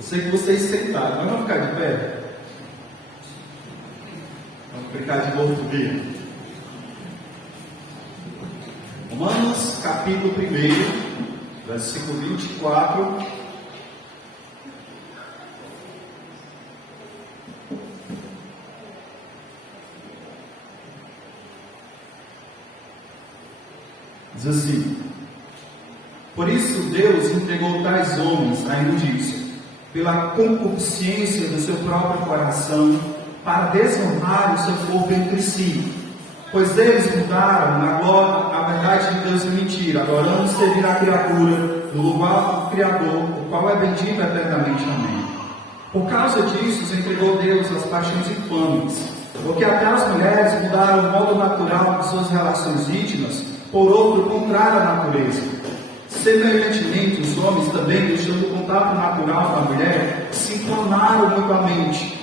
Eu sei que vocês sentaram, mas vamos ficar de pé? Vamos brincar de português. Romanos, capítulo 1, versículo 24. Diz assim: por isso Deus entregou tais homens à imundícia, pela concupiscência do seu próprio coração, para desonrar o seu corpo entre si. Pois eles mudaram na glória a verdade de Deus em mentira, adorando servir a criatura no lugar do Criador, o qual é bendito eternamente. Amém. Por causa disso, os entregou Deus às paixões infames, porque até as mulheres mudaram o modo natural de suas relações íntimas por outro contrário à natureza. Semelhantemente, os homens também, deixando o contato natural da mulher, se inclinaram mutuamente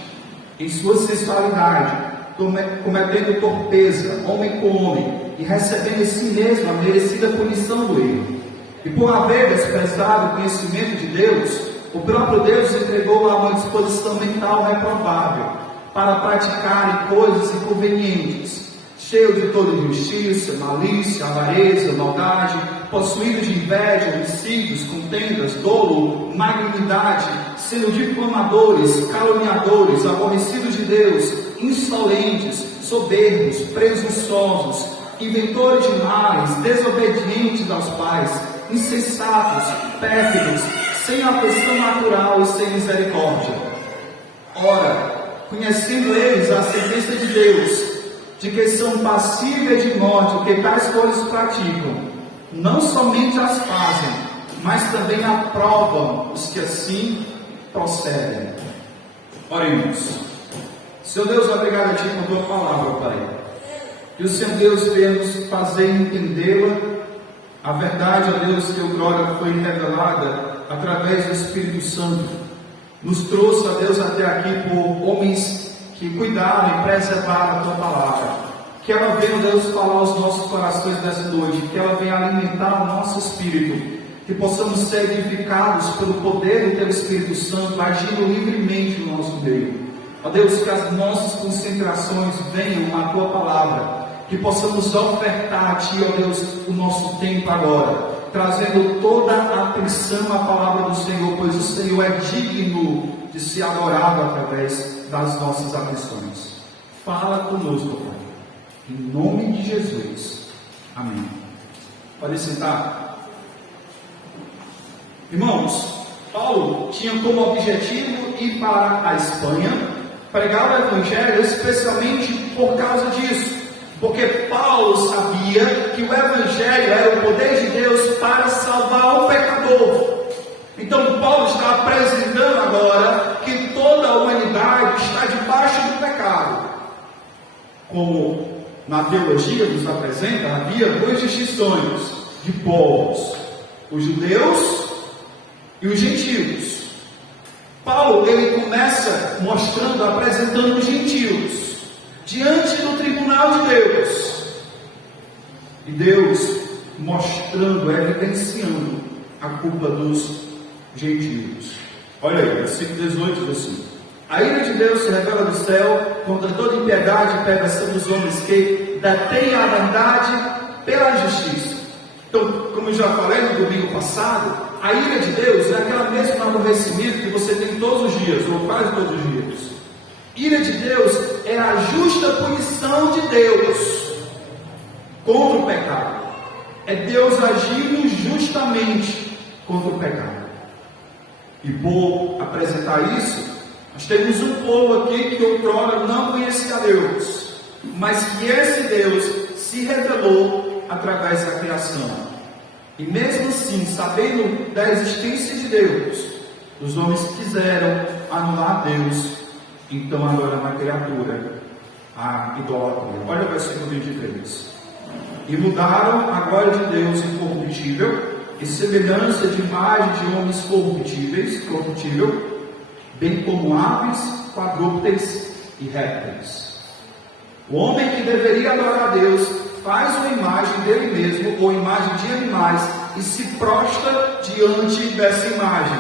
em sua sensualidade, cometendo torpeza, homem com homem, e recebendo em si mesmo a merecida punição do erro. E por haver desprezado o conhecimento de Deus, o próprio Deus entregou a uma disposição mental reprovável, para praticarem coisas inconvenientes, cheio de toda injustiça, malícia, avareza, maldade, possuído de inveja, homicídios, contendas, dolo, malignidade, sendo difamadores, caluniadores, aborrecidos de Deus, insolentes, soberbos, presunçosos, inventores de males, desobedientes aos pais, insensatos, pérfidos, sem afeição natural e sem misericórdia. Ora, conhecendo eles a sentença de Deus, de que são passíveis de morte o que tais coisas praticam, não somente as fazem, mas também aprovam os que assim procedem. Oremos. Senhor Deus, obrigado a Ti por Tua palavra, Pai. Que o Senhor Deus venha nos fazer entendê-la, a verdade, ó Deus, que outrora foi revelada através do Espírito Santo. Nos trouxe, ó Deus, até aqui por homens que cuidaram e preservaram a Tua palavra. Que ela venha, Deus, falar aos nossos corações nessa noite, que ela venha alimentar o nosso espírito, que possamos ser edificados pelo poder do Teu Espírito Santo, agindo livremente no nosso meio. Ó Deus, que as nossas concentrações venham na Tua palavra, que possamos ofertar a Ti, ó Deus, o nosso tempo agora, trazendo toda a atenção à palavra do Senhor, pois o Senhor é digno de ser adorado através das nossas atenções. Fala conosco, Pai, em nome de Jesus. Amém. Pode sentar. Irmãos, Paulo tinha como objetivo ir para a Espanha, pregar o Evangelho, especialmente por causa disso, porque Paulo sabia que o Evangelho era o poder de Deus para salvar o pecador. Então Paulo está apresentando agora que toda a humanidade está debaixo do pecado. Como na teologia nos apresenta, havia duas distinções de povos: os judeus e os gentios. Paulo, ele começa mostrando, apresentando os gentios diante do tribunal de Deus, e Deus mostrando, evidenciando a culpa dos gentios. Olha aí, versículo 18 diz assim: a ira de Deus se revela do céu contra toda impiedade e perversão dos homens que detêm a verdade pela justiça. Então, como eu já falei no domingo passado, a ira de Deus é aquela mesma aborrecimento que você tem todos os dias, ou quase todos os dias. Ira de Deus é a justa punição de Deus contra o pecado. É Deus agindo justamente contra o pecado. E por apresentar isso, nós temos um povo aqui que outrora não conhecia a Deus, mas que esse Deus se revelou através da criação. E mesmo assim, sabendo da existência de Deus, os homens quiseram anular Deus. Então agora na criatura, a idolatria. Olha o versículo 23. E mudaram a glória de Deus incorruptível, e semelhança de imagem de homens corruptível, bem como aves, quadrúpedes e répteis. O homem que deveria adorar a Deus faz uma imagem dele mesmo, ou imagem de animais, e se prostra diante dessa imagem.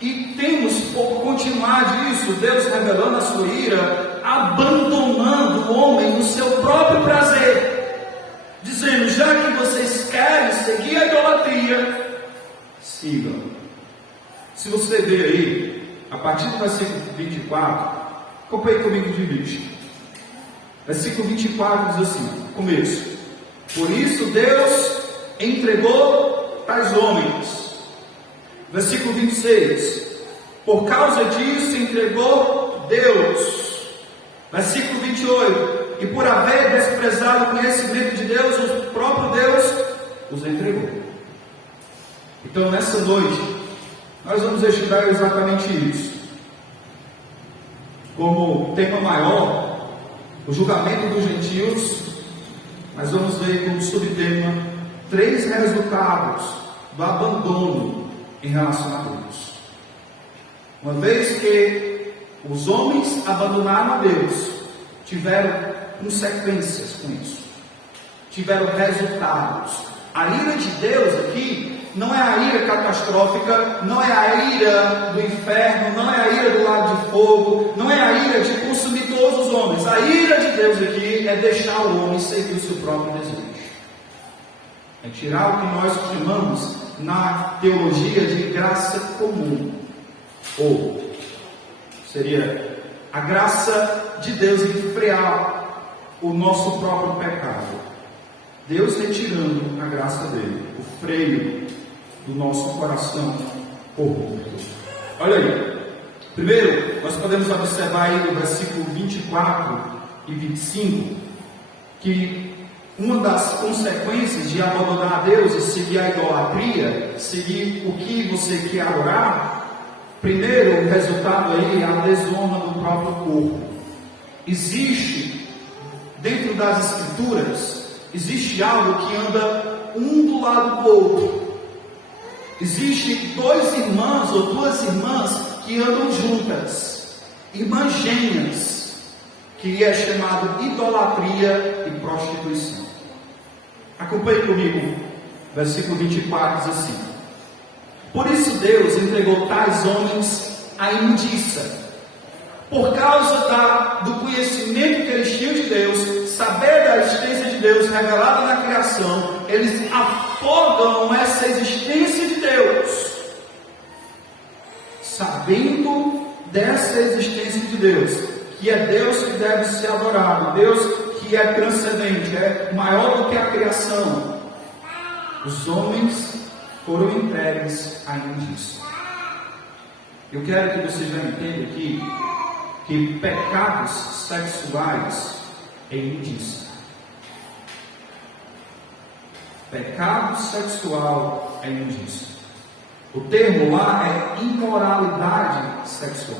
E temos, por continuar disso, Deus revelando a sua ira, abandonando o homem no seu próprio prazer, dizendo: já que vocês querem seguir a idolatria, sigam. Se você ver aí, a partir do versículo 24, acompanhe comigo de vista. Versículo 24 diz assim, começo: por isso Deus entregou tais homens. Versículo 26, por causa disso entregou Deus. Versículo 28, e por haver desprezado o conhecimento de Deus, o próprio Deus os entregou. Então nessa noite, nós vamos estudar exatamente isso. Como tema maior, o julgamento dos gentios, mas vamos ver como subtema 3 resultados do abandono em relação a Deus. Uma vez que os homens abandonaram a Deus, tiveram consequências com isso, tiveram resultados. A ira de Deus aqui não é a ira catastrófica, não é a ira do inferno, não é a ira do lago de fogo, não é a ira de consumir todos os homens. A ira de Deus aqui é deixar o homem seguir o seu próprio desejo. É tirar o que nós chamamos na teologia de graça comum, ou seria a graça de Deus em frear o nosso próprio pecado. Deus retirando a graça dele, o freio do nosso coração corrupto. Olha aí, primeiro nós podemos observar aí no versículo 24 e 25 que uma das consequências de abandonar a Deus e seguir a idolatria, seguir o que você quer adorar, primeiro o resultado aí é a desonra do próprio corpo. Existe, dentro das escrituras, existe algo que anda um do lado do outro. Existem 2 irmãs ou 2 irmãs que andam juntas, irmãs gêmeas, que é chamado idolatria e prostituição. Acompanhe comigo, versículo 24 diz assim: por isso Deus entregou tais homens à imundícia, por causa do conhecimento que eles tinham de Deus, saber da existência de Deus revelada na criação, eles afogam essa existência de Deus, sabendo dessa existência de Deus, que é Deus que deve ser adorado, Deus que é transcendente, é maior do que a criação. Os homens foram entregues à imundícia. Eu quero que você já entenda aqui que pecados sexuais é imundícia. Pecado sexual é imundícia. O termo lá é imoralidade sexual.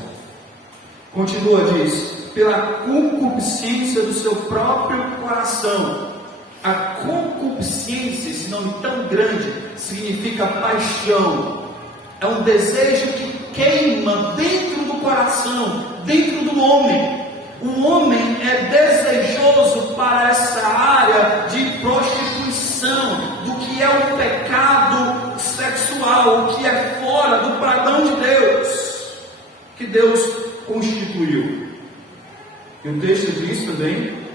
Continua, diz: pela concupiscência do seu próprio coração. A concupiscência, esse nome tão grande, significa paixão. É um desejo que queima dentro do coração, dentro do homem. O homem é desejoso para essa área de prostituição, do que é o pecado sexual, o que é fora do padrão de Deus, que Deus constituiu. E o texto diz também: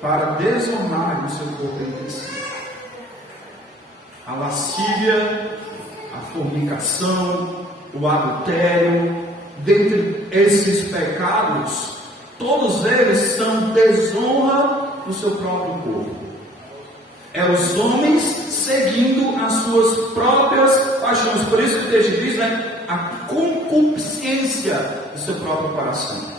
para desonrar o seu corpo entre si. A lascívia, a fornicação, o adultério, dentre esses pecados, todos eles são desonra do seu próprio corpo. É os homens seguindo as suas próprias paixões. Por isso que o texto diz, a concupiscência do seu próprio coração.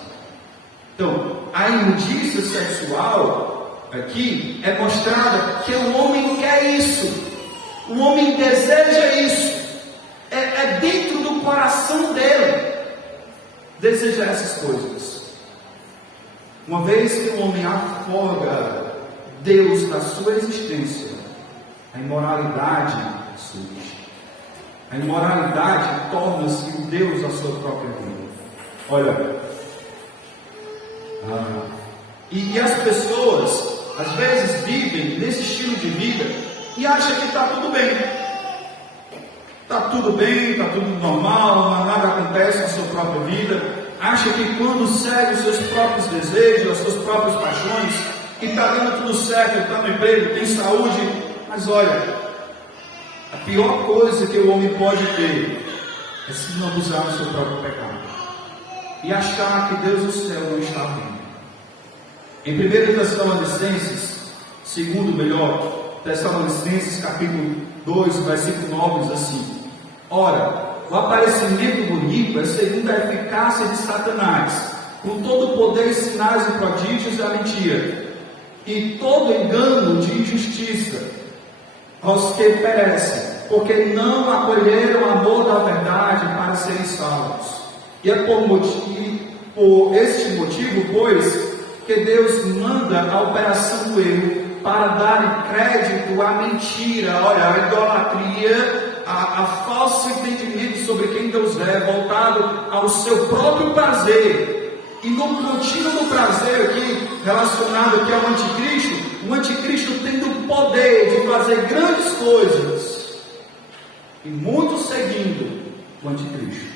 Então, a imundícia sexual aqui é mostrada que o homem quer isso, o homem deseja isso, é dentro do coração dele desejar essas coisas. Uma vez que o homem afoga Deus da sua existência, a imoralidade surge. A imoralidade torna-se o Deus da sua própria vida. Olha, e as pessoas às vezes vivem nesse estilo de vida e acham que está tudo bem. Está tudo bem, está tudo normal, nada acontece na sua própria vida, acha que quando segue os seus próprios desejos, as suas próprias paixões, que está dando tudo certo, está no emprego, tem saúde, mas olha, a pior coisa que o homem pode ter é se não abusar do seu próprio pecado e achar que Deus do céu não está vendo. Em 1 Tessalonicenses, Tessalonicenses capítulo 2, versículo 9 diz assim: ora, o aparecimento do rico é segundo a eficácia de Satanás, com todo o poder, sinais e prodígios da mentira, e todo engano de injustiça aos que perecem, porque não acolheram o amor da verdade para serem salvos. E é por este motivo, pois, que Deus manda a operação do erro para dar crédito à mentira, olha, a idolatria, a falso entendimento sobre quem Deus é, voltado ao seu próprio prazer. E no contínuo do prazer aqui, relacionado aqui ao anticristo, o anticristo tendo o poder de fazer grandes coisas, e muitos seguindo o anticristo.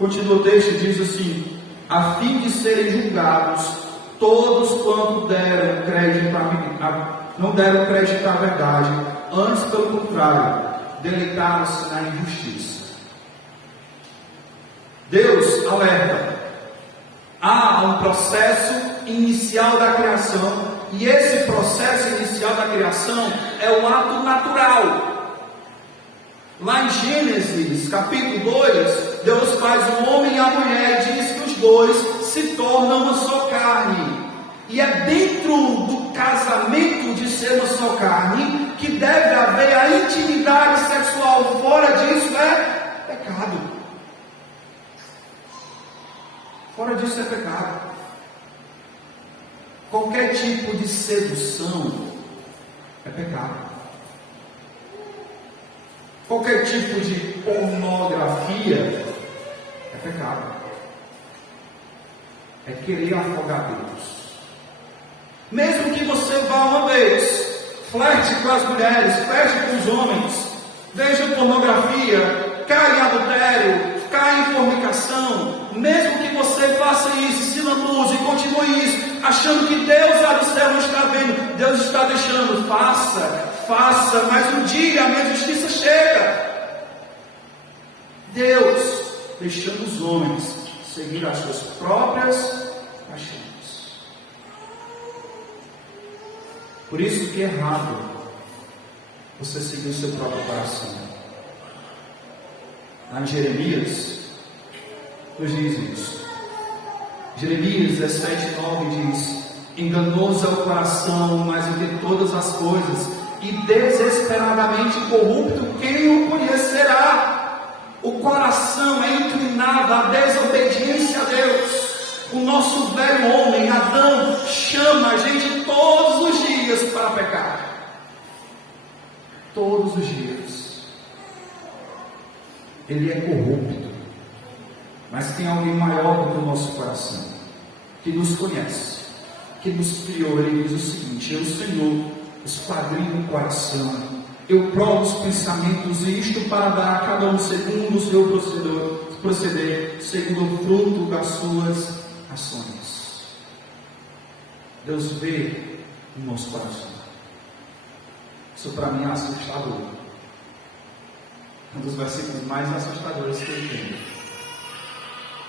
Continua o texto, diz assim: a fim de serem julgados todos quanto deram crédito não deram crédito à verdade, antes pelo contrário, deleitaram-se na injustiça. Deus alerta: há um processo inicial da criação, e esse processo inicial da criação é o ato natural. Lá em Gênesis capítulo 2, Deus faz o homem e a mulher e diz que os dois se tornam uma só carne. E é dentro do casamento de ser uma só carne que deve haver a intimidade sexual. Fora disso é pecado. Fora disso é pecado. Qualquer tipo de sedução é pecado. Qualquer tipo de pornografia é pecado. É querer afogar Deus. Mesmo que você vá uma vez, flerte com as mulheres, flerte com os homens, veja pornografia, caia em adultério, caia em fornicação, mesmo que você faça isso, se lambuze e continue isso, achando que Deus lá do céu não está vendo, Deus está deixando, faça, mas um dia a minha justiça chega. Deus deixando os homens seguir as suas próprias paixões. Por isso que é errado você seguir o seu próprio coração. Lá em Jeremias, nos diz isso. Jeremias 17:9 diz: enganoso é o coração mais do que todas as coisas, e desesperadamente corrupto, quem o conhecerá? O coração é inclinado à desobediência a Deus. O nosso velho homem, Adão, chama a gente todos os dias para pecar. Todos os dias. Ele é corrupto. Mas tem alguém maior do que o nosso coração, que nos conhece, que nos criou. Ele diz o seguinte: eu, Senhor, esquadrinho o coração, eu provo os pensamentos, e isto para dar a cada um segundo o seu proceder, segundo o fruto das suas ações. Deus vê o nosso coração. Isso para mim é assustador. Um dos versículos mais assustadores que eu tenho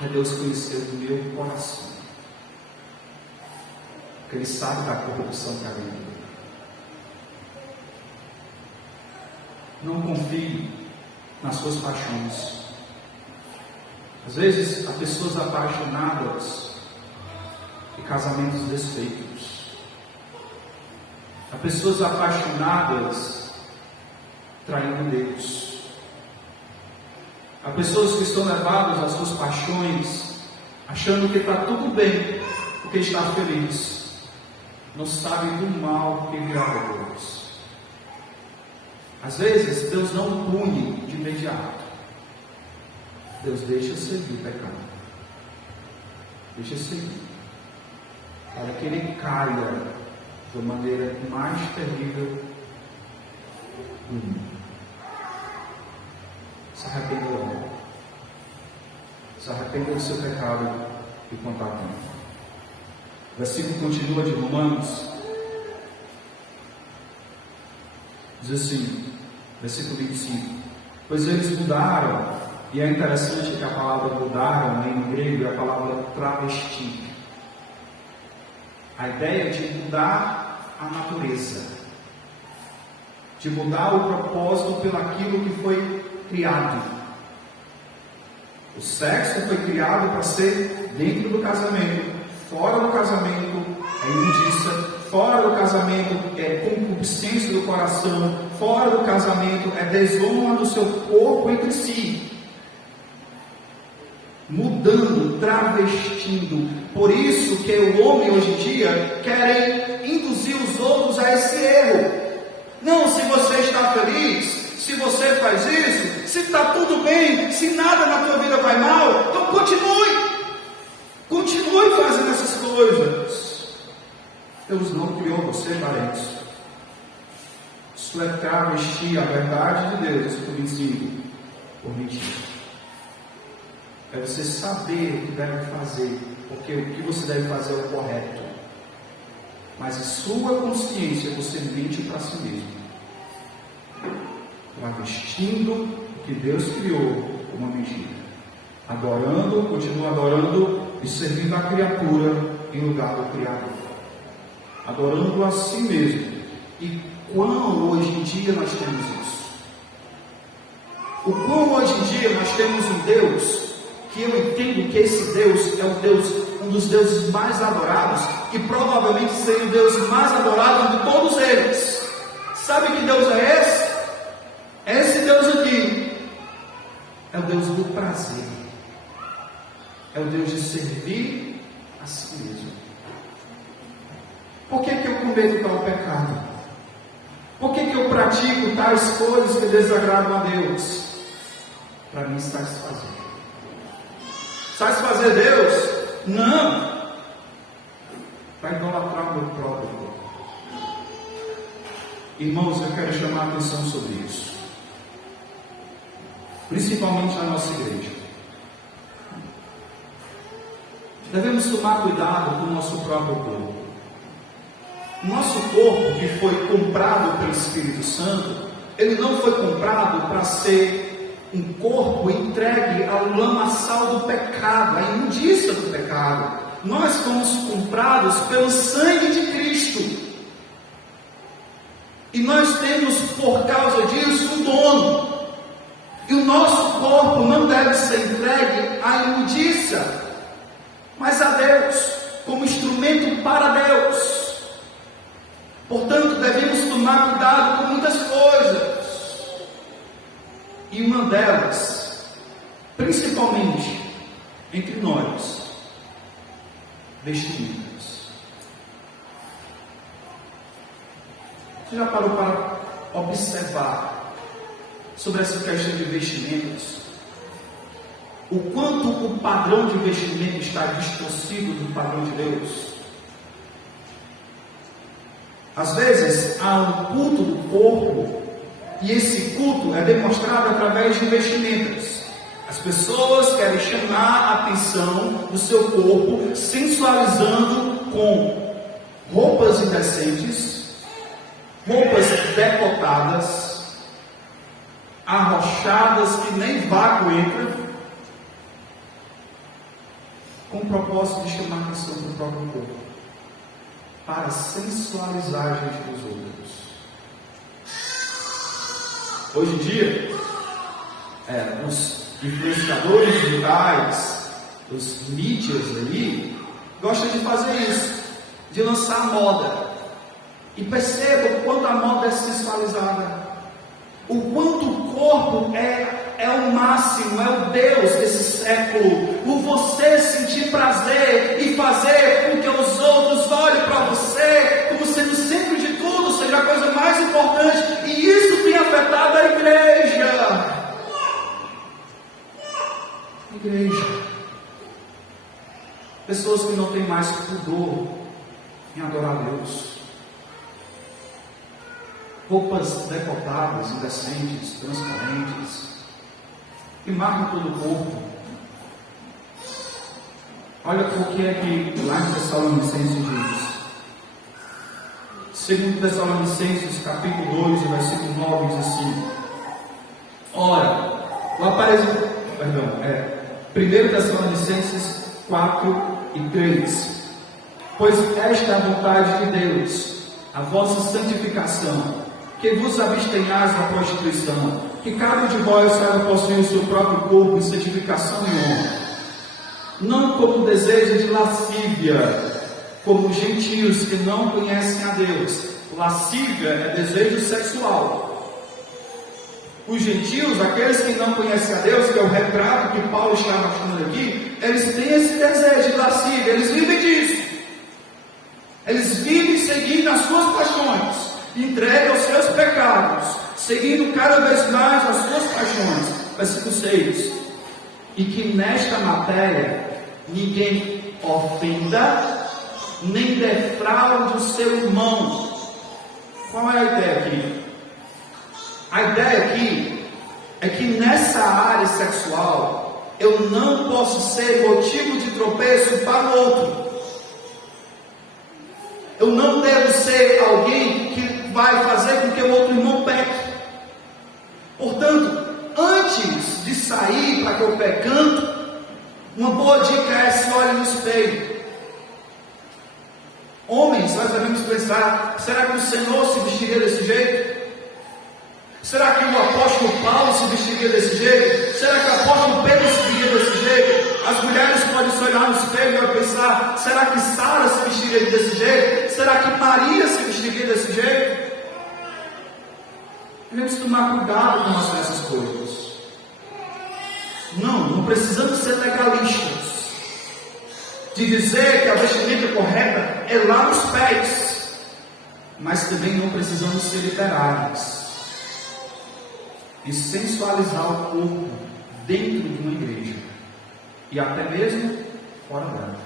é Deus conhecer o meu coração, porque Ele sabe da corrupção que há dentro. Não confie nas suas paixões. Às vezes há pessoas apaixonadas e casamentos desfeitos. Há pessoas apaixonadas traindo Deus. Há pessoas que estão levadas às suas paixões, achando que está tudo bem, porque está feliz. Não sabem do mal que virá depois. Às vezes Deus não pune de imediato. Deus deixa seguir o pecado. Deixa seguir. Para que ele caia da maneira mais terrível do mundo. Se arrependa logo. Se arrependa do seu pecado e contar com ele. O versículo continua de Romanos. Diz assim, versículo 25. Pois eles mudaram, e é interessante que a palavra mudaram em grego é a palavra travesti. A ideia de mudar a natureza, de mudar o propósito pelaquilo que foi criado. O sexo foi criado para ser dentro do casamento, fora do casamento é imundícia, fora do casamento é concupiscência do coração, fora do casamento é desonra do seu corpo entre si. Mudando, travestindo. Por isso que o homem hoje em dia quer induzir os outros a esse erro. Não, se você está feliz, se você faz isso, se está tudo bem, se nada na tua vida vai mal, então continue fazendo essas coisas. Deus não criou você para isso. Isso é travestir a verdade de Deus por ensino, por mentira. É você saber o que deve fazer, porque o que você deve fazer é o correto. Mas em sua consciência você mente para si mesmo, travestindo o que Deus criou como uma mentira, adorando, continua adorando e servindo a criatura em lugar do Criador, adorando a si mesmo. E quão hoje em dia nós temos isso? O quão hoje em dia nós temos um Deus que eu entendo que esse Deus é um dos deuses mais adorados, e provavelmente seria o Deus mais adorado de todos eles. Sabe que Deus é esse? Esse Deus aqui é o Deus do prazer, é o Deus de servir a si mesmo. Por que eu cometo tal pecado? Por que eu pratico tais coisas que desagradam a Deus? Para me satisfazer. Satisfazer Deus? Não. Para idolatrar o meu próprio corpo. Irmãos, eu quero chamar a atenção sobre isso. Principalmente na nossa igreja. Devemos tomar cuidado com o nosso próprio corpo. O nosso corpo, que foi comprado pelo Espírito Santo, ele não foi comprado para ser um corpo entregue ao lamaçal do pecado, à imundícia do pecado. Nós fomos comprados pelo sangue de Cristo. E nós temos, por causa disso, um dono. E o nosso corpo não deve ser entregue à imundícia, mas a Deus, como instrumento para Deus. Portanto, devemos tomar cuidado com muitas coisas. E uma delas, principalmente entre nós, vestimentas. Você já parou para observar sobre essa questão de vestimentas? O quanto o padrão de vestimento está distorcido do padrão de Deus? Às vezes há um culto do corpo, e esse culto é demonstrado através de vestimentas. As pessoas querem chamar a atenção do seu corpo, sensualizando com roupas indecentes, roupas decotadas, arrochadas que nem vácuo entra, com o propósito de chamar a atenção do próprio corpo, para sensualizar diante dos outros. Hoje em dia, os influenciadores digitais, os mídias aí, gostam de fazer isso, de lançar moda. E perceba o quanto a moda é sensualizada, o quanto o corpo é o máximo, é o Deus desse século. O você sentir prazer e fazer com que os outros olhem para você como sendo o centro de tudo, seja a coisa mais importante. E isso tem afetado a igreja. Pessoas que não têm mais pudor em adorar a Deus. Roupas decotadas, indecentes, transparentes. que marca todo o corpo. Olha o que é que lá em Tessalonicenses diz. Segundo Tessalonicenses, capítulo 2, versículo 9, diz assim: ora, o aparelho, 1 Tessalonicenses 4 e 3. Pois esta é a vontade de Deus, a vossa santificação, que vos abstenhais da prostituição, que cada um de vós saiba possuir o seu próprio corpo em santificação e honra, não como desejo de lascívia, como gentios que não conhecem a Deus. Lascívia é desejo sexual. Os gentios, aqueles que não conhecem a Deus, que é o retrato que Paulo está mostrando aqui, eles têm esse desejo de lascívia, eles vivem disso. Eles vivem seguindo as suas paixões, entreguem aos seus pecados, seguindo cada vez mais as suas paixões. Versículo 6. E que nesta matéria ninguém ofenda, nem defraude o seu irmão. Qual é a ideia aqui? A ideia aqui é que nessa área sexual eu não posso ser motivo de tropeço para o outro. Eu não devo ser alguém que vai fazer com que o outro irmão peque. Portanto, antes de sair para qualquer canto, uma boa dica é se olhe no espelho. Homens, nós devemos pensar: será que o Senhor se vestiria desse jeito? Será que o apóstolo Paulo se vestiria desse jeito? Será que o apóstolo Pedro se vestiria desse jeito? As mulheres podem se olhar no espelho e pensar: será que Sara se vestiria desse jeito? Será que Maria se vestiria desse jeito? Devemos tomar cuidado com essas coisas. Não precisamos ser legalistas, de dizer que a vestimenta correta é lá nos pés, mas também não precisamos ser literais e sensualizar o corpo dentro de uma igreja e até mesmo fora dela.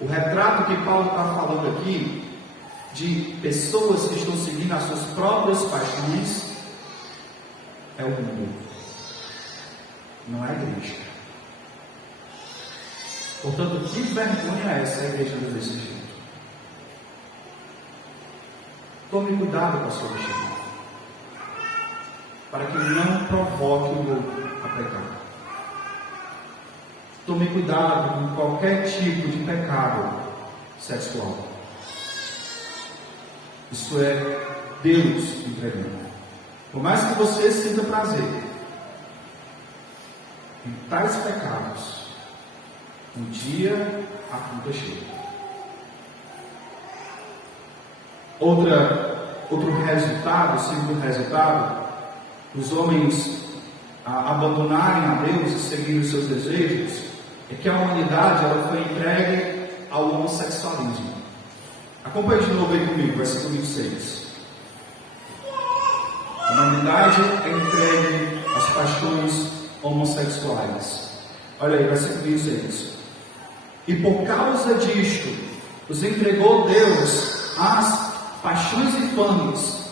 O retrato que Paulo está falando aqui de pessoas que estão seguindo as suas próprias paixões é o mundo, não é a igreja. Portanto, que vergonha é essa a igreja desse jeito? Tome cuidado com a sua vestimenta, para que não provoque o outro a pecar. Tome cuidado com qualquer tipo de pecado sexual. Isso é Deus entregando. Por mais que você sinta prazer em tais pecados, um dia a conta chega. Outro resultado, segundo resultado, os homens abandonarem a Deus e seguirem os seus desejos, é que a humanidade ela foi entregue ao homossexualismo. Acompanhe de novo aí comigo, versículo 26. A humanidade é entregue às paixões homossexuais. Olha aí, versículo 26. E por causa disto, os entregou Deus às paixões infames,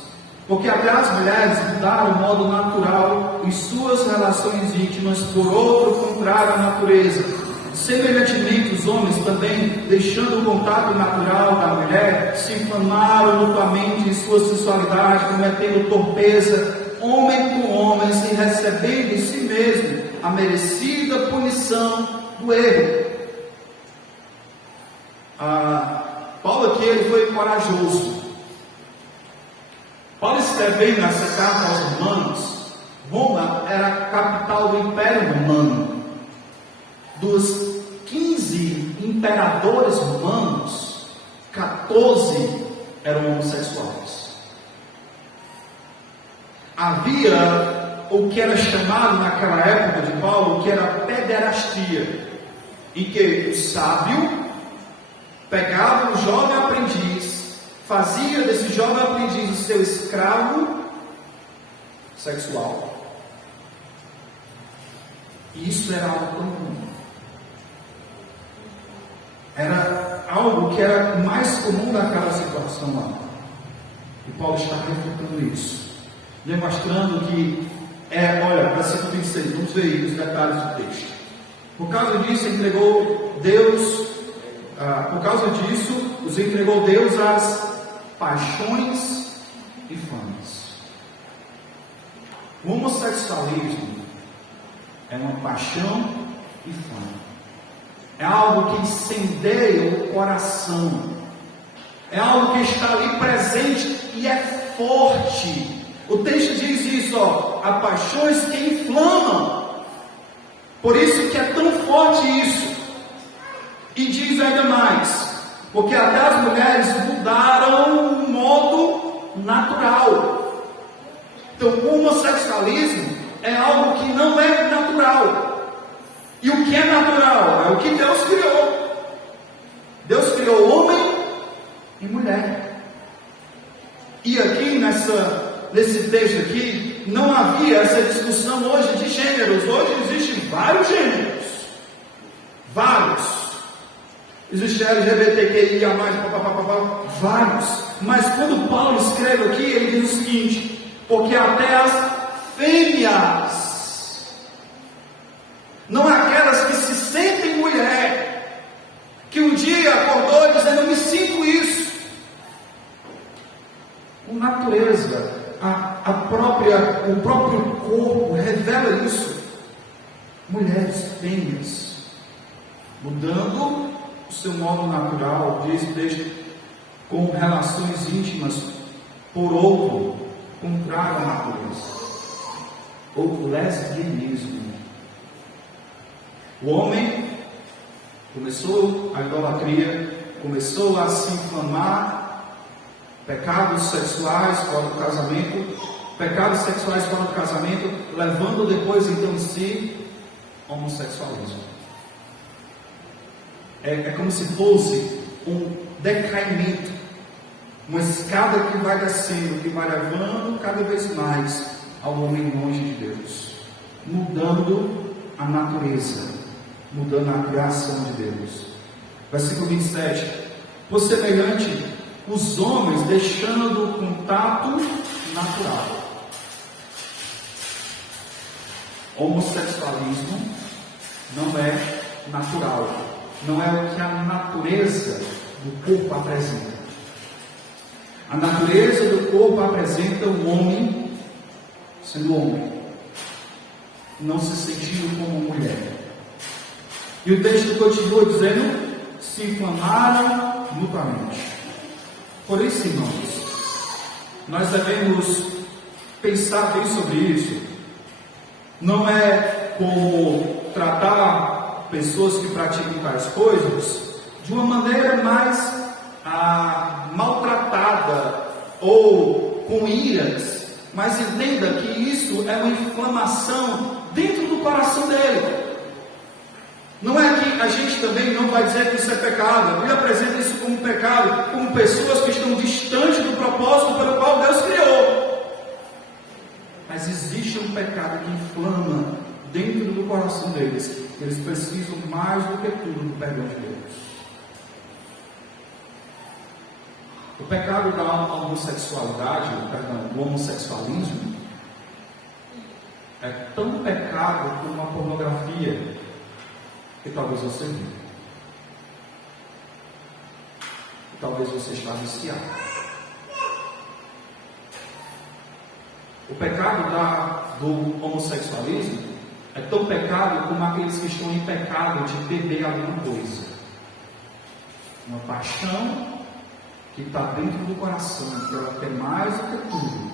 porque até as mulheres mudaram o modo natural em suas relações íntimas por outro contrário à natureza. Semelhantemente, os homens também, deixando o contato natural da mulher, se inflamaram mutuamente em sua sensualidade, cometendo torpeza, homem com homem, se recebendo em si mesmo a merecida punição do erro. Paulo aqui ele foi corajoso. Paulo escrevendo essa carta aos Romanos, Roma era a capital do Império Romano. Dos 15 imperadores romanos, 14 eram homossexuais. Havia o que era chamado naquela época de Paulo, que era pederastia, em que o sábio pegava um jovem aprendiz, fazia desse jovem aprendiz o seu escravo sexual. E isso era algo comum. Era algo que era mais comum naquela situação lá. E Paulo está refutando isso, demonstrando que Olha, versículo 26, vamos ver os detalhes do texto. Por causa disso, entregou Deus, os entregou Deus às paixões e fames. O homossexualismo é uma paixão e fome. É algo que incendeia o coração. É algo que está ali presente e é forte. O texto diz isso, há paixões que inflamam. Por isso que é tão forte isso. E diz ainda mais, porque até as mulheres mudaram o modo natural. Então, o homossexualismo é algo que não é natural. E o que é natural? É o que Deus criou. Deus criou homem e mulher. E aqui nesse texto aqui, não havia essa discussão hoje de gêneros. Hoje existem vários gêneros. Vários. Existe LGBTQIA+, vários. Mas quando Paulo escreve aqui, ele diz o seguinte: porque até as fêmeas, não aquelas que se sentem mulher, que um dia acordou dizendo, eu me sinto isso. A natureza, o próprio corpo revela isso. Mulheres fêmeas, mudando o seu modo natural, diz o texto, com relações íntimas por outro, contrário à natureza, ou lesbianismo. O homem começou a idolatria, começou a se inflamar, pecados sexuais fora do casamento, levando depois então em si homossexualismo. É como se fosse um decaimento, uma escada que vai descendo, que vai levando cada vez mais ao homem longe de Deus, mudando a natureza, mudando a criação de Deus. Versículo 27, por semelhante, os homens deixando o contato natural. Homossexualismo não é natural, não é o que a natureza do corpo apresenta. A natureza do corpo apresenta o homem sendo homem, não se sentindo como mulher. E o texto continua dizendo, se inflamaram mutuamente. Por isso, irmãos, nós devemos pensar bem sobre isso. Não é como tratar pessoas que praticam tais coisas de uma maneira mais maltratada ou com iras, mas entenda que isso é uma inflamação dentro do coração dele. Não é que a gente também não vai dizer que isso é pecado. Ele apresenta isso como pecado, como pessoas que estão distantes do propósito pelo qual Deus criou. Mas existe um pecado que inflama dentro do coração deles. Eles precisam mais do que tudo do perdão de Deus. O pecado da homossexualidade, do homossexualismo, é tão pecado como a pornografia, que talvez você viu. E talvez você está viciado. O pecado do homossexualismo é tão pecado como aqueles que estão em pecado de beber alguma coisa. Uma paixão que está dentro do coração, que ela quer mais do que tudo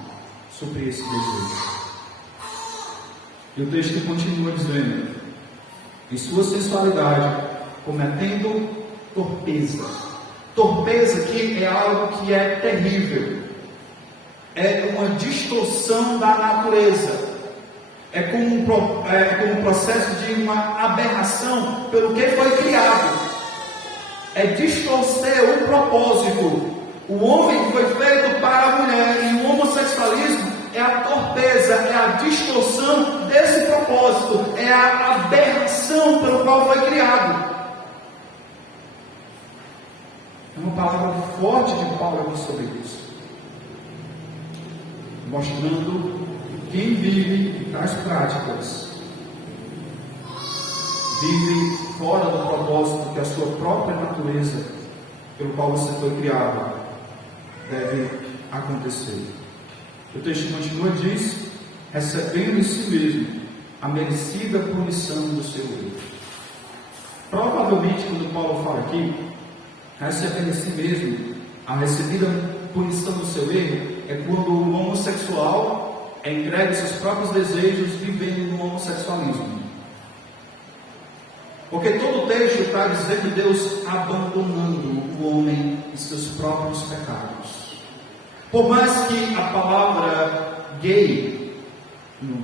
sobre esse desejo. E o texto continua dizendo, em sua sensualidade, cometendo torpeza. Torpeza que é algo que é terrível. É uma distorção da natureza. É como um processo de uma aberração pelo que foi criado. É distorcer o propósito. O homem foi feito para a mulher e o homossexualismo é a torpeza, é a distorção desse propósito, é a aberração pelo qual foi criado. É uma palavra forte de Paulo sobre isso, mostrando quem vive tais práticas vive fora do propósito que a sua própria natureza, pelo qual você foi criado, deve acontecer. O texto continua, diz, recebendo em si mesmo a merecida punição do seu erro. Provavelmente, quando Paulo fala aqui, recebendo em si mesmo a recebida punição do seu erro, é quando o homossexual é entregue aos seus próprios desejos, vivendo no homossexualismo. Porque todo o texto está dizendo Deus abandonando o homem e seus próprios pecados. Por mais que a palavra gay, no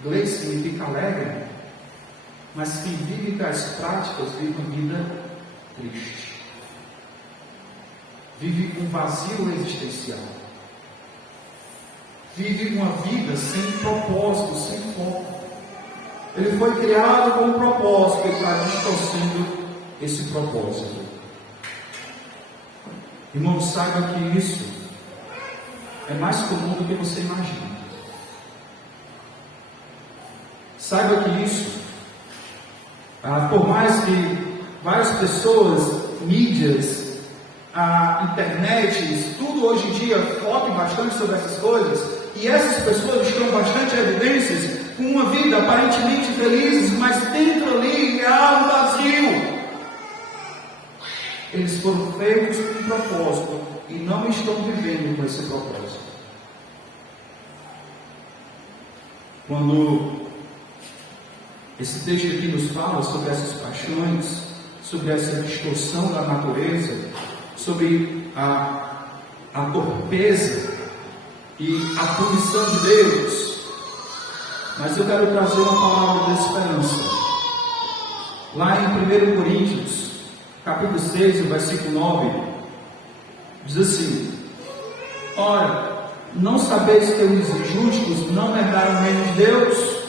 inglês, significa alegre, mas quem vive tais práticas vive uma vida triste. Vive um vazio existencial. Vive uma vida sem propósito, sem foco. Ele foi criado com um propósito, ele está distorcendo esse propósito. Irmão, saiba que isso é mais comum do que você imagina. Saiba que isso, por mais que várias pessoas, mídias, a internet, tudo hoje em dia foque bastante sobre essas coisas, e essas pessoas estão bastante evidências com uma vida aparentemente feliz, mas dentro ali há um vazio. Eles foram feitos com um propósito e não estão vivendo com esse propósito. Quando esse texto aqui nos fala sobre essas paixões, sobre essa distorção da natureza, sobre a torpeza e a punição de Deus, mas eu quero trazer uma palavra de esperança. Lá em 1 Coríntios, capítulo 6, o versículo 9, diz assim: ora, não sabeis que os injustos não herdaram o reino de Deus?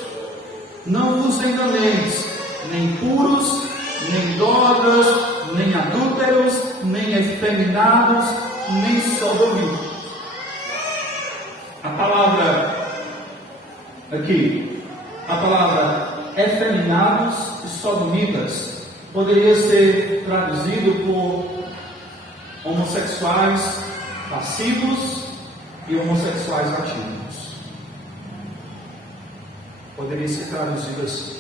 Não vos enganeis, nem puros, nem idólatras, nem adúlteros, nem efeminados, nem sodomitas. A palavra aqui, a palavra efeminados e sodomitas poderia ser traduzido por homossexuais passivos e homossexuais ativos. Poderia ser traduzido assim.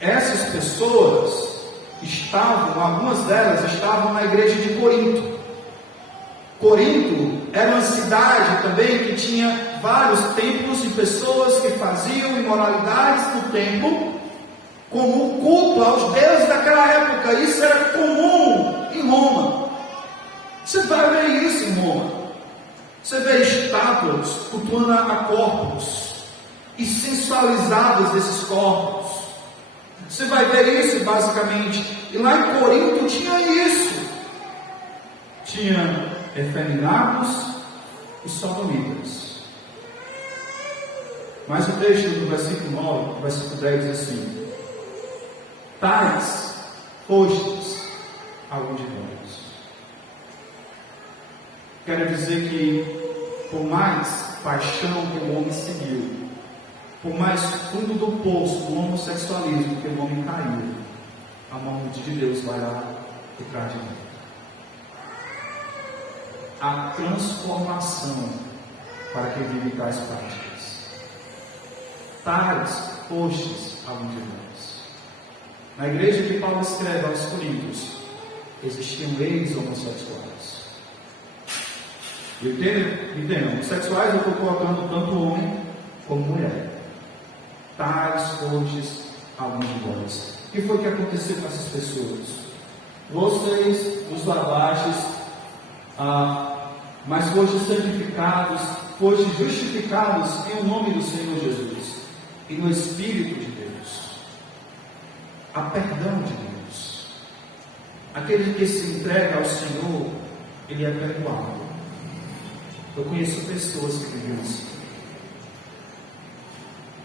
Essas pessoas estavam, algumas delas estavam na igreja de Corinto. Corinto era uma cidade também que tinha vários templos e pessoas que faziam imoralidades no templo como culto aos deuses daquela época. Isso era comum em Roma. Você vai ver isso em Roma. Você vê estátuas cultuando a corpos e sensualizadas desses corpos. Você vai ver isso basicamente. E lá em Corinto tinha isso. Tinha efeminados e sodomitas. Mas o texto do versículo 9, do versículo 10 diz assim: tais fostes algum de nós. Quero dizer que, por mais paixão que o homem seguiu, por mais fundo do poço do homossexualismo que o homem caiu, a mão de Deus vai lá e traz de volta. A transformação para quem vive tais práticas. Tais fostes algum de nós. Na igreja que Paulo escreve aos Coríntios, existiam leis homossexuais. Entendam, homossexuais eu estou colocando tanto homem como mulher. Tais fostes algum de vós. O que foi que aconteceu com essas pessoas? Vocês os lavastes, mas fostes santificados, fostes justificados em nome do Senhor Jesus e no Espírito de Deus. Há perdão de Deus. Aquele que se entrega ao Senhor, ele é perdoado. Eu conheço pessoas que viviam assim,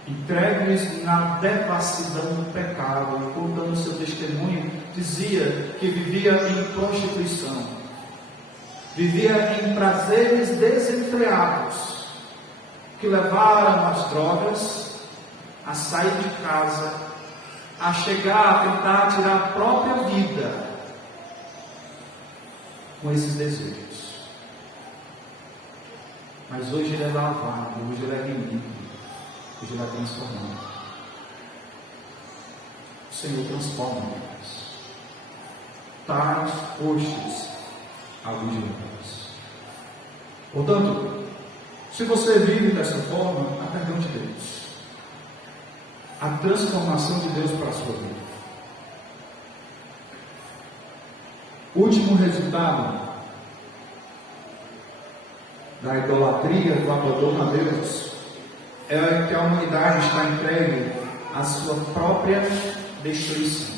entregues na devassidão do pecado, contando seu testemunho, dizia que vivia em prostituição, vivia em prazeres desenfreados, que levaram às drogas, a sair de casa, a chegar a tentar tirar a própria vida com esses desejos. Mas hoje ele é lavado, hoje ele é remido, hoje ele é transformado. O Senhor transforma-nos. Tais fostes a luz de Deus. Portanto, se você vive dessa forma, há perdão de Deus. A transformação de Deus para a sua vida. O último resultado da idolatria, do abandono a Deus, é que a humanidade está entregue à sua própria destruição.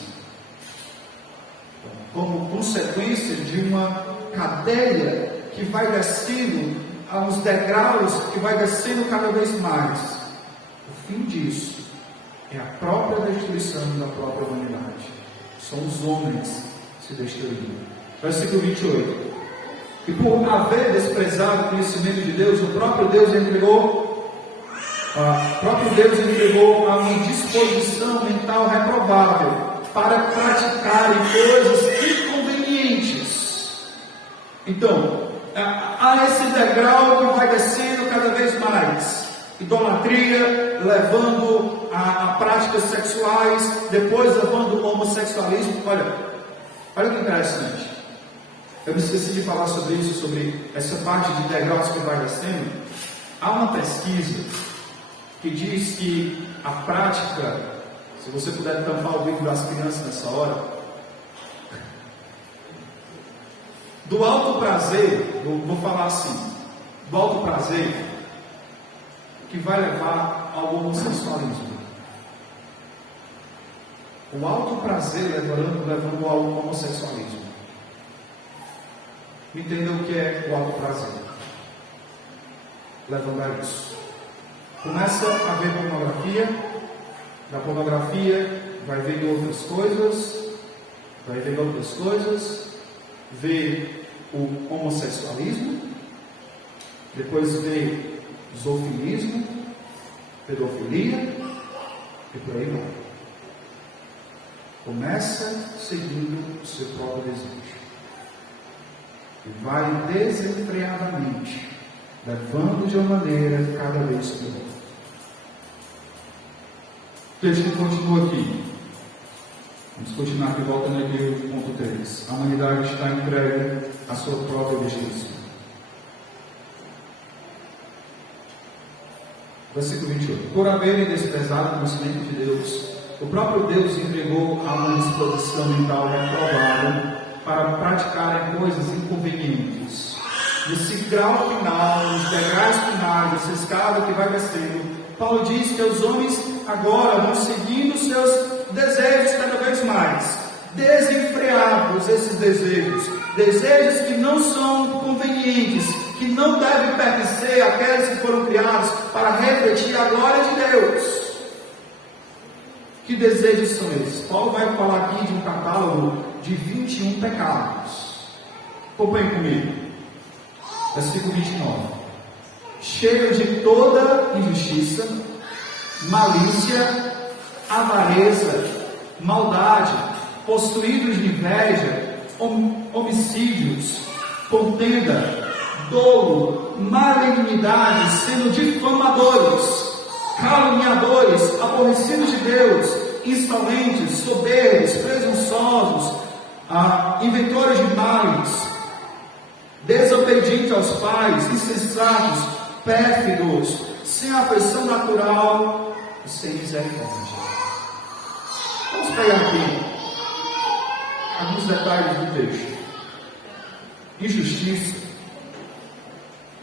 Como consequência de uma cadeia que vai descendo aos degraus, que vai descendo cada vez mais. O fim disso é a própria destruição da própria humanidade. São os homens se destruindo. Versículo 28. E por haver desprezado o conhecimento de Deus, o próprio Deus entregou a uma disposição mental reprovável para praticarem coisas inconvenientes. Então, há esse degrau que vai descendo cada vez mais. Idolatria, levando a práticas sexuais, depois levando o homossexualismo. Olha que interessante. Eu me esqueci de falar sobre isso, sobre essa parte de degraus que vai descendo. Há uma pesquisa que diz que a prática, se você puder tampar o ouvido das crianças nessa hora, do alto prazer, vou falar assim, do alto prazer, que vai levar ao homossexualismo. O alto prazer levando ao homossexualismo. Entenda o que é o alto prazer. Levando a isso. Começa a ver pornografia. Da pornografia vai vendo outras coisas. Vê o homossexualismo. Depois vê zoofilismo, pedofilia e por aí vai. Começa seguindo o seu próprio desejo. E vai desenfreadamente, levando de uma maneira cada vez pior. O texto continua aqui. Vamos continuar aqui, voltando aqui ao ponto 3. A humanidade está entregue à sua própria destruição. Versículo 28. Por haverem desprezado o conhecimento de Deus, o próprio Deus entregou a uma disposição mental reprovável para praticarem coisas inconvenientes. Nesse grau final, nos degraus finais, dessa escada que vai descendo, Paulo diz que os homens agora vão seguindo seus desejos cada vez mais, desenfreados esses desejos que não são convenientes, que não devem pertencer àqueles que foram criados para refletir a glória de Deus. Que desejos são esses? Paulo vai falar aqui de um catálogo de 21 pecados. Acompanhe comigo. Versículo 29. Cheio de toda injustiça, malícia, avareza, maldade, possuídos de inveja, homicídios, contenda, dolo, malignidade, sendo difamadores, caluniadores, aborrecidos de Deus, insolentes, soberbos, presunçosos, inventores de males, desobedientes aos pais, insensatos, pérfidos, sem afeição natural e sem misericórdia. Vamos pegar aqui alguns detalhes do texto. Injustiça.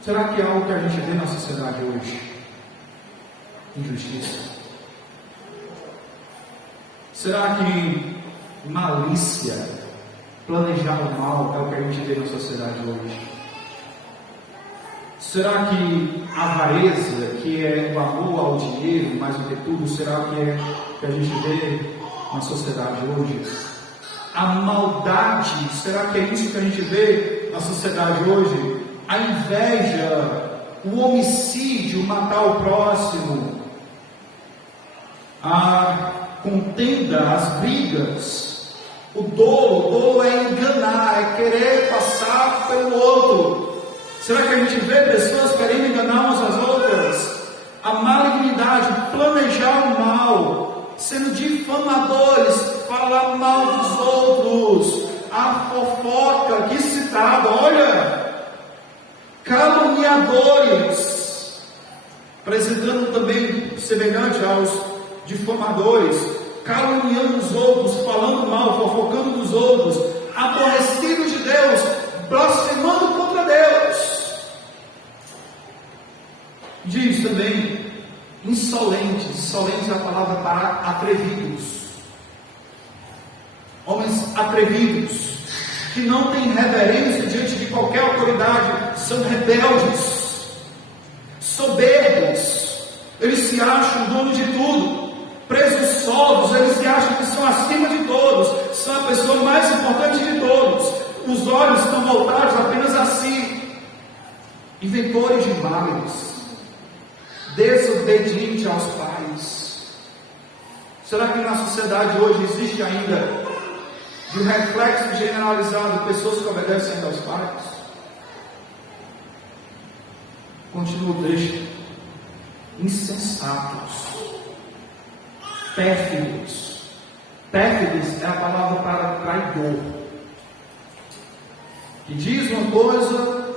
Será que é algo que a gente vê na sociedade hoje? Injustiça. Será que malícia, planejar o mal, é o que a gente vê na sociedade hoje? Será que avareza, que é o amor ao dinheiro, mais do que tudo, será que é o que a gente vê na sociedade hoje? A maldade, será que é isso que a gente vê na sociedade hoje? A inveja, o homicídio, matar o próximo, a contenda, as brigas, o dolo é enganar, é querer passar pelo outro. Será que a gente vê pessoas querendo enganar umas às outras? A malignidade, planejar o mal, sendo difamadores, falar mal dos outros, a fofoca que se trata, olha, caluniadores, apresentando também semelhante aos difamadores, caluniando os outros, falando mal, fofocando dos outros, aborrecidos de Deus, blasfemando contra Deus. Diz também insolentes. Insolentes é a palavra para atrevidos. Homens atrevidos, que não têm reverência diante de qualquer autoridade, são rebeldes, soberbos, eles se acham dono de tudo, presunçosos, eles se acham que são acima de todos, são a pessoa mais importante de todos, os olhos estão voltados apenas a si, inventores de males, desobediente aos pais. Será que na sociedade hoje existe ainda de um reflexo generalizado de pessoas que obedecem aos pais? Continua o texto. Insensatos, pérfidos. Pérfidos é a palavra para traidor, que diz uma coisa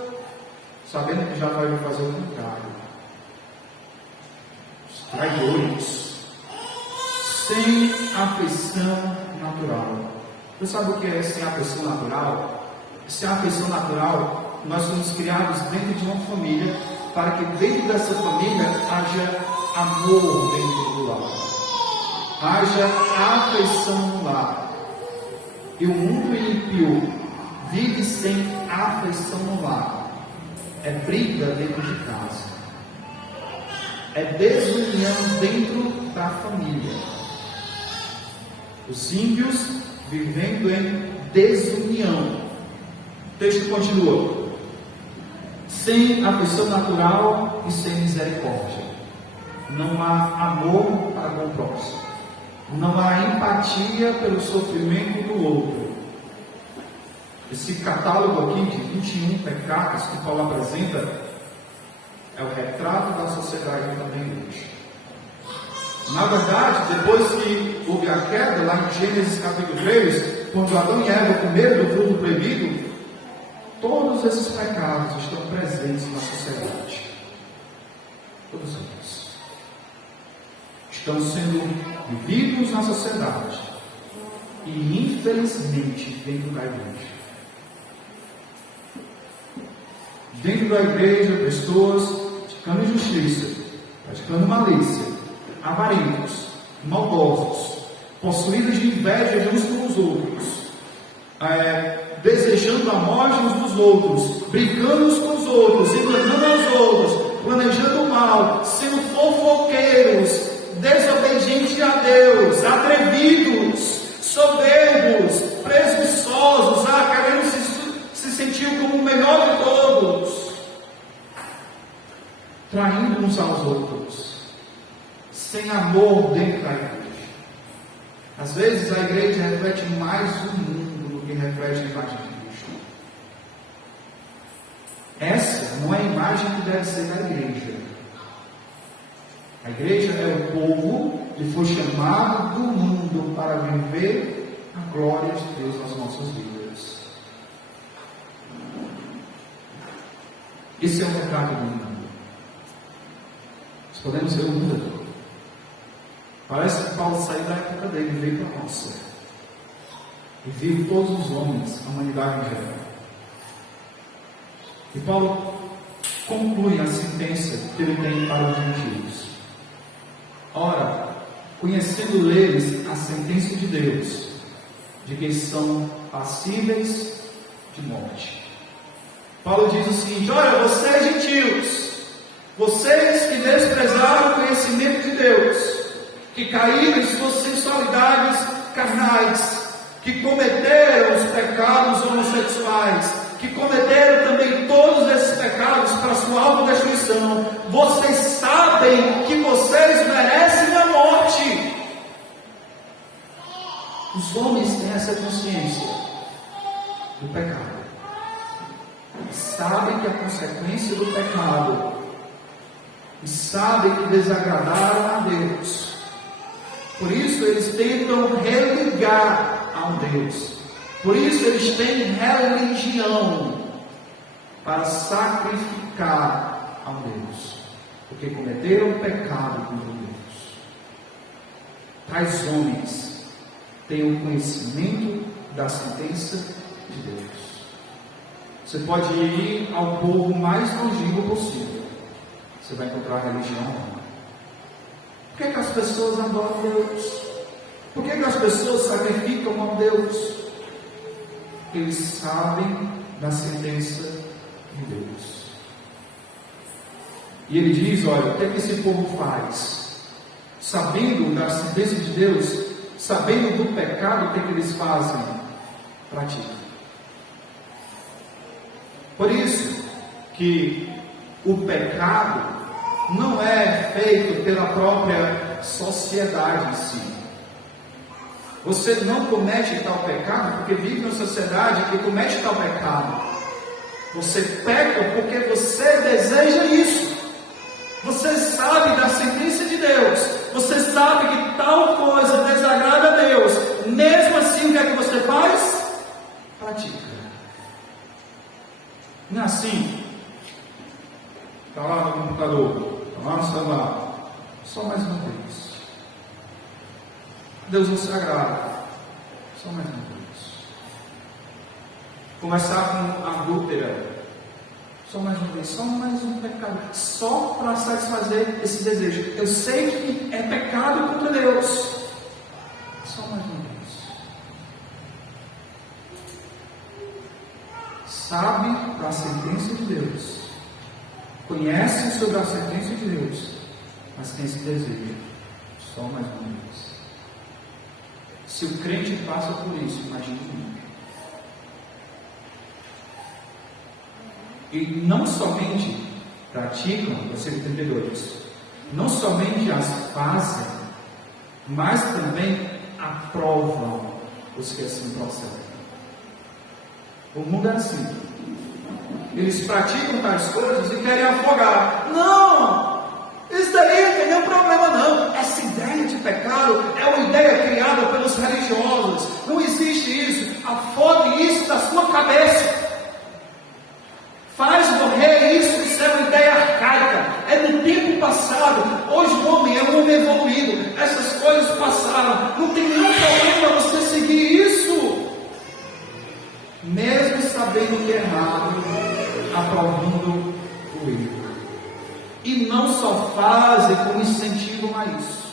sabendo que já vai fazer o contrário. Traidores, sem afeição natural. Você sabe o que é sem afeição natural? Sem afeição natural, nós somos criados dentro de uma família, para que dentro dessa família haja amor dentro do lar, haja afeição no lar. E o mundo ímpio vive sem afeição no lar. É briga dentro de casa, é desunião dentro da família. Os ímpios vivendo em desunião. O texto continua. Sem afeição natural e sem misericórdia. Não há amor para com o próximo. Não há empatia pelo sofrimento do outro. Esse catálogo aqui de 21 pecados que Paulo apresenta é o retrato da sociedade também hoje. Na verdade, depois que houve a queda, lá em Gênesis capítulo 3, quando Adão e Eva comeram do fruto proibido, todos esses pecados estão presentes na sociedade. Todos eles estão sendo vividos na sociedade e, infelizmente, dentro da igreja. Dentro da igreja, pessoas praticando injustiça, praticando malícia, avarentos, maldosos, possuídos de inveja de uns com os outros, desejando a morte uns dos outros, brigando uns com os outros, enganando aos outros, planejando o mal, sendo fofoqueiros, desobedientes a Deus, atrevidos, soberbos, presunçosos, querendo se sentir como o melhor de todos, traindo uns aos outros, sem amor dentro da igreja. Às vezes a igreja reflete mais o mundo do que reflete a imagem de Cristo. Essa não é a imagem que deve ser da igreja. A igreja é o povo que foi chamado do mundo para viver a glória de Deus nas nossas vidas. Esse é o recado do mundo. Nós podemos ver o mundo todo. Parece que Paulo saiu da época dele e veio para a nossa. E viu todos os homens, a humanidade em geral. E Paulo conclui a sentença que ele tem para os gentios. Ora, conhecendo eles a sentença de Deus, de que são passíveis de morte. Paulo diz o seguinte: olha, vocês gentios, vocês que desprezaram o conhecimento de Deus, que caíram em suas sensualidades carnais, que cometeram os pecados homossexuais, que cometeram também todos esses pecados para sua autodestruição, vocês sabem que vocês merecem a morte. Os homens têm essa consciência do pecado. Sabem que a consequência do pecado, e sabem que desagradaram a Deus. Por isso eles tentam religar a um Deus. Por isso eles têm religião para sacrificar a um Deus, porque cometeram pecado contra Deus. Tais homens têm o conhecimento da sentença de Deus. Você pode ir ao povo mais longínquo possível, você vai encontrar religião. Por que as pessoas adoram Deus? Por que as pessoas sacrificam a Deus? Eles sabem da sentença de Deus. E ele diz: olha, o que é que esse povo faz? Sabendo da sentença de Deus, sabendo do pecado, o que é que eles fazem? Praticam. Por isso que o pecado não é feito pela própria sociedade em si. Você não comete tal pecado porque vive numa sociedade que comete tal pecado. Você peca porque você deseja isso. Você sabe da sentença de Deus. Você sabe que tal coisa desagrada a Deus. Mesmo assim, o que é que você faz? Pratica. Não é assim? Está lá no computador, está lá no celular. Só mais uma vez. Deus não se agrada. Só mais uma vez. Conversar com a adúltera. Só mais uma vez. Só mais um pecado. Só para satisfazer esse desejo. Eu sei que é pecado contra Deus. Só mais uma vez. Sabe da sentença de Deus. Conhece sobre a sentença de Deus. Mas tem esse desejo. Só mais uma vez. Se o crente passa por isso, imagine comigo. E não somente praticam, versículo 32, não somente as fazem, mas também aprovam os que assim procedem. O mundo é assim. Eles praticam tais coisas e querem afogar. Não! Isso daí não tem nenhum problema não. Essa ideia de pecado é uma ideia criada pelos religiosos. Não existe isso. Afogue isso da sua cabeça. Faz morrer isso. Isso é uma ideia arcaica. É do tempo passado. Hoje o homem é um homem evoluído. Essas coisas passaram. Não tem nenhum problema você seguir isso. Mesmo sabendo que é errado, aprovando o erro. E não só fazem como incentivam a isso.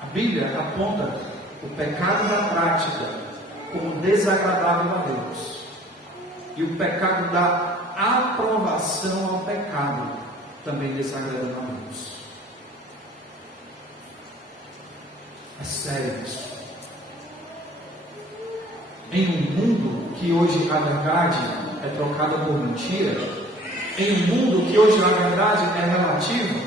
A Bíblia aponta o pecado da prática como desagradável a Deus. E o pecado da aprovação ao pecado também desagradando a Deus. É sério isso. Em um mundo que hoje a verdade é trocada por mentira, em um mundo que hoje a verdade é relativa,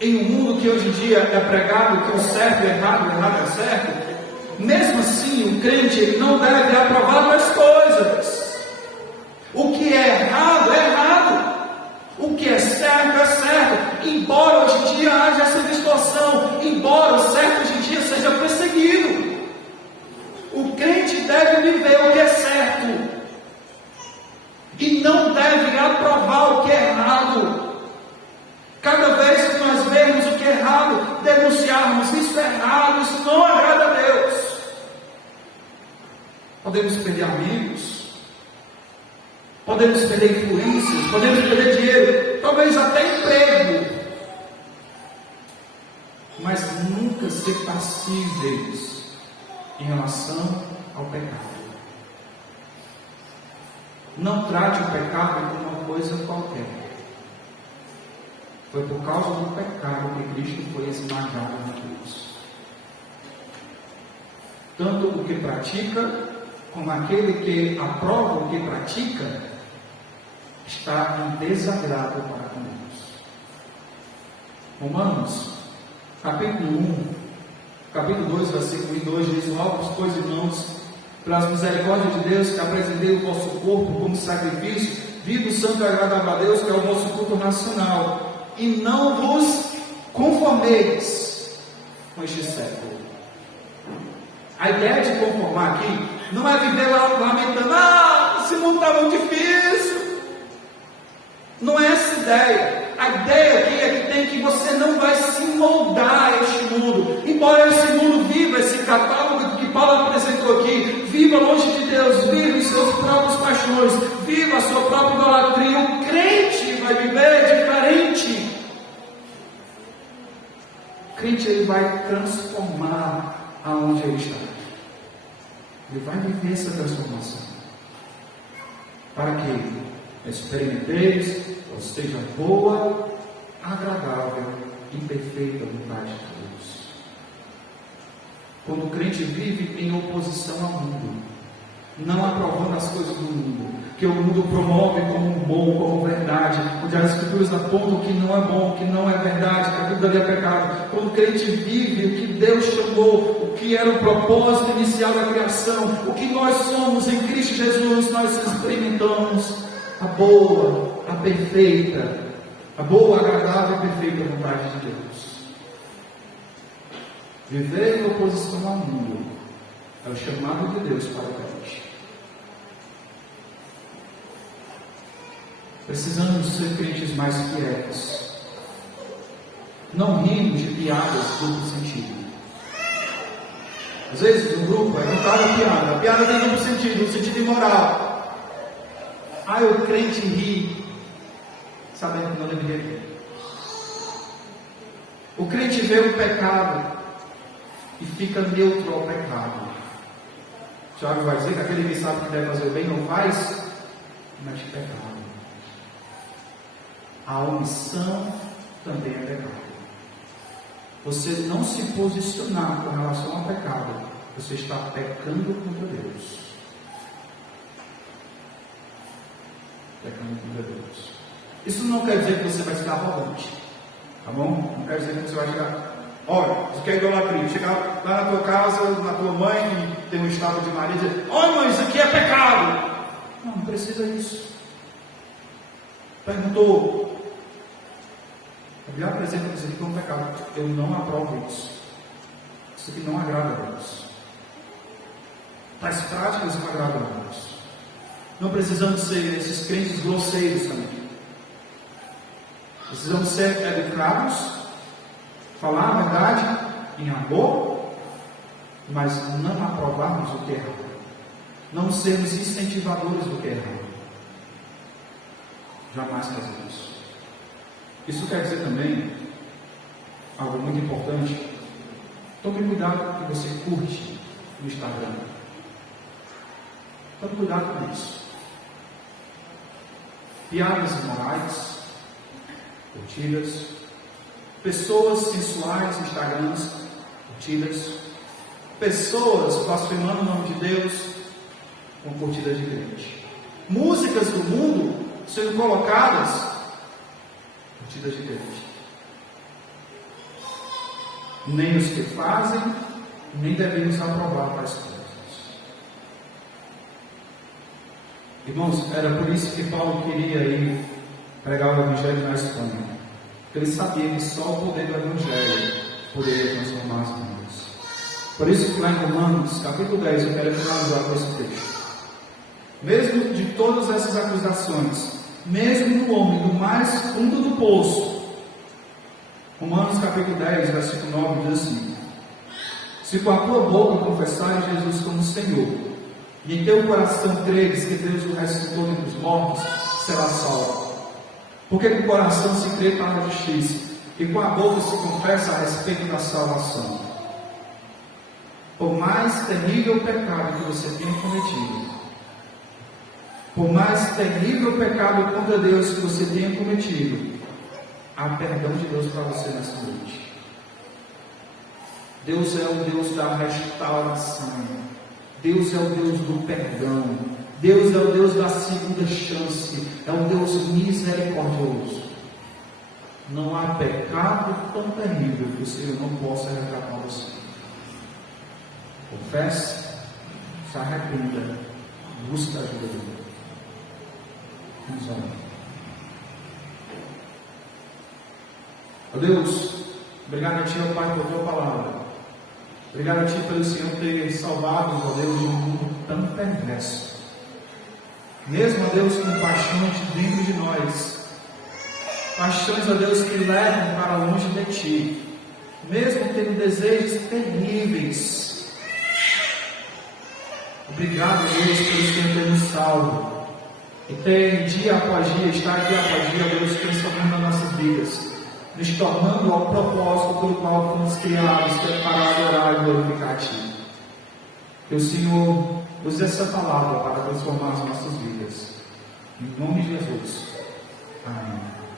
em um mundo que hoje em dia é pregado que o certo é errado, o errado é certo, mesmo assim o crente não deve aprovar duas coisas. O que é errado é errado, o que é certo, embora hoje em dia haja essa distorção, embora o certo hoje em dia seja perseguido. O crente deve viver o que é certo e não deve aprovar o que é errado. Cada vez que nós vemos o que é errado, denunciarmos: isso é errado, isso não agrada a Deus. Podemos perder amigos, podemos perder influências, podemos perder dinheiro, talvez até emprego, mas nunca ser passíveis em relação ao pecado. Não trate o pecado como uma coisa qualquer. Foi por causa do pecado que Cristo foi esmagado na cruz. Tanto o que pratica como aquele que aprova o que pratica, está em desagrado para com Deus. Romanos, capítulo 1, capítulo 2, versículo 1 e 2 diz: rogo-vos, pois, irmãos, pelas misericórdias de Deus, que apresentei o vosso corpo como sacrifício, vivo, santo e agradável a Deus, que é o vosso culto racional, e não vos conformeis com este século. A ideia de conformar aqui não é viver lamentando: esse mundo está muito difícil. Não é essa a ideia. A ideia aqui é que você não vai se moldar a este mundo. Embora esse mundo viva esse catálogo que Paulo apresentou aqui, viva longe de Deus, viva em seus próprios paixões, viva a sua própria idolatria. O crente vai viver diferente. O crente, ele vai transformar aonde ele está. Ele vai viver essa transformação. Para que experimenteis, ou seja, boa, agradável e perfeita vontade de Deus. Quando o crente vive em oposição ao mundo, não aprovando as coisas do mundo, que o mundo promove como bom, como verdade, onde as escrituras apontam que não é bom, que não é verdade, que aquilo dali é pecado. Quando o crente vive o que Deus chamou, o que era o propósito inicial da criação, o que nós somos em Cristo Jesus, nós experimentamos a boa, a perfeita, a boa, agradável e perfeita vontade de Deus. Viver em oposição ao mundo é o chamado de Deus para o crente. Precisamos ser crentes mais quietos, não rindo de piadas duplo sentido. Às vezes no grupo é contada a piada tem duplo sentido, no sentido imoral. O crente ri, sabendo que não deveria rir. O crente vê o pecado e fica neutro ao pecado. O Tiago vai dizer que aquele que sabe que deve fazer o bem não faz, mas pecado. A omissão também é pecado. Você não se posicionar com relação ao pecado, você está pecando contra Deus. Pecando contra Deus. Isso não quer dizer que você vai ficar arrogante, tá bom? Não quer dizer que você vai chegar. Olha, você quer idolatria? Chegar lá na tua casa, na tua mãe, que tem um estado de Maria, e dizer: olha, mãe, isso aqui é pecado. Não precisa disso. Perguntou: a Bíblia apresenta isso aqui como pecado. Eu não aprovo isso. Isso aqui não agrada a Deus. Tais práticas não agradam a Deus. Não precisamos ser esses crentes grosseiros também. Precisamos ser educados, falar a verdade em amor, mas não aprovarmos o que é errado. Não sermos incentivadores do que é errado. Jamais fazer isso. Isso quer dizer também algo muito importante. Tome cuidado com o que você curte no Instagram. Tome cuidado com isso. Piadas imorais, curtidas, pessoas sensuais, Instagrams, curtidas, pessoas blasfemando o nome de Deus com curtidas de crente, músicas do mundo sendo colocadas, curtidas de crente. Nem os que fazem, nem devemos aprovar tais coisas. Irmãos, era por isso que Paulo queria ir pregar o Evangelho na Espanha. Porque ele sabia que só o poder do Evangelho poderia transformar as vidas. Por isso que lá em Romanos, capítulo 10, eu quero finalizar com esse texto. Mesmo de todas essas acusações, mesmo no homem do mais fundo do poço, Romanos capítulo 10, versículo 9 diz assim: se com a tua boca confessares Jesus como Senhor, e em teu coração creres que Deus o ressuscitou dentre os mortos, serás salvo. Porque com o coração se crê para a justiça, e com a boca se confessa a respeito da salvação. Por mais terrível pecado que você tenha cometido, por mais terrível pecado contra Deus que você tenha cometido, há perdão de Deus para você nessa noite. Deus é o Deus da restauração. Deus é o Deus do perdão. Deus é o Deus da segunda chance. É um Deus misericordioso. Não há pecado tão terrível que o Senhor não possa resgatar você. Confesse, se arrependa, busque a ajuda dele. Vamos orar. Ó Deus, obrigado a Ti, ó Pai, por Tua palavra. Obrigado a Ti pelo Senhor ter salvado, ó Deus, de um mundo tão perverso. Mesmo, ó Deus, com paixões dentro de nós. Paixões, ó Deus, que levam para longe de Ti. Mesmo tendo desejos terríveis. Obrigado, Deus, pelo Senhor ter nos salvo. E ter dia após dia, estar dia após dia, Deus, transformando as nossas vidas. Nos tornando ao propósito pelo qual fomos criados, que é para adorar e glorificar a Ti. Que o Senhor use essa palavra para transformar as nossas vidas. Em nome de Jesus. Amém.